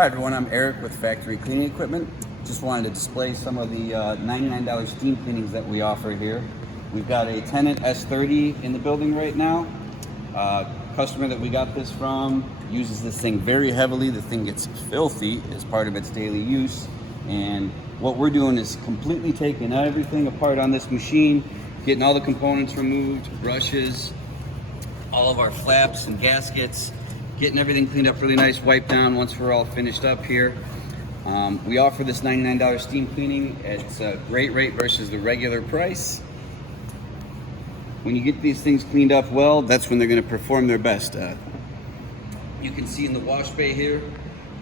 Hi everyone, I'm Erik with Factory Cleaning Equipment. Just wanted to display some of the $99 steam cleanings that we offer here. We've got a Tenant S30 in the building right now. Customer that we got this from uses this thing very heavily. The thing gets filthy as part of its daily use. And what we're doing is completely taking everything apart on this machine, getting all the components removed, brushes, all of our flaps and gaskets, getting everything cleaned up really nice, wiped down once we're all finished up here. We offer this $99 steam cleaning. It's a great rate versus the regular price. When you get these things cleaned up well, that's when they're going to perform their best. You can see in the wash bay here,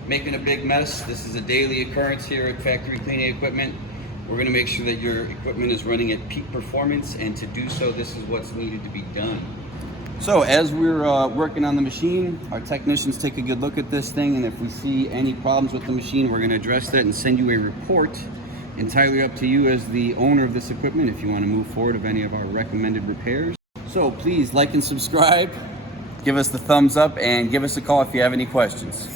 making a big mess. This is a daily occurrence here at Factory Cleaning Equipment. We're going to make sure that your equipment is running at peak performance, and to do so, this is what's needed to be done. So as we're working on the machine, our technicians take a good look at this thing, and if we see any problems with the machine, we're going to address that and send you a report. Entirely up to you as the owner of this equipment if you want to move forward of any of our recommended repairs. So please like and subscribe, give us the thumbs up, and give us a call if you have any questions.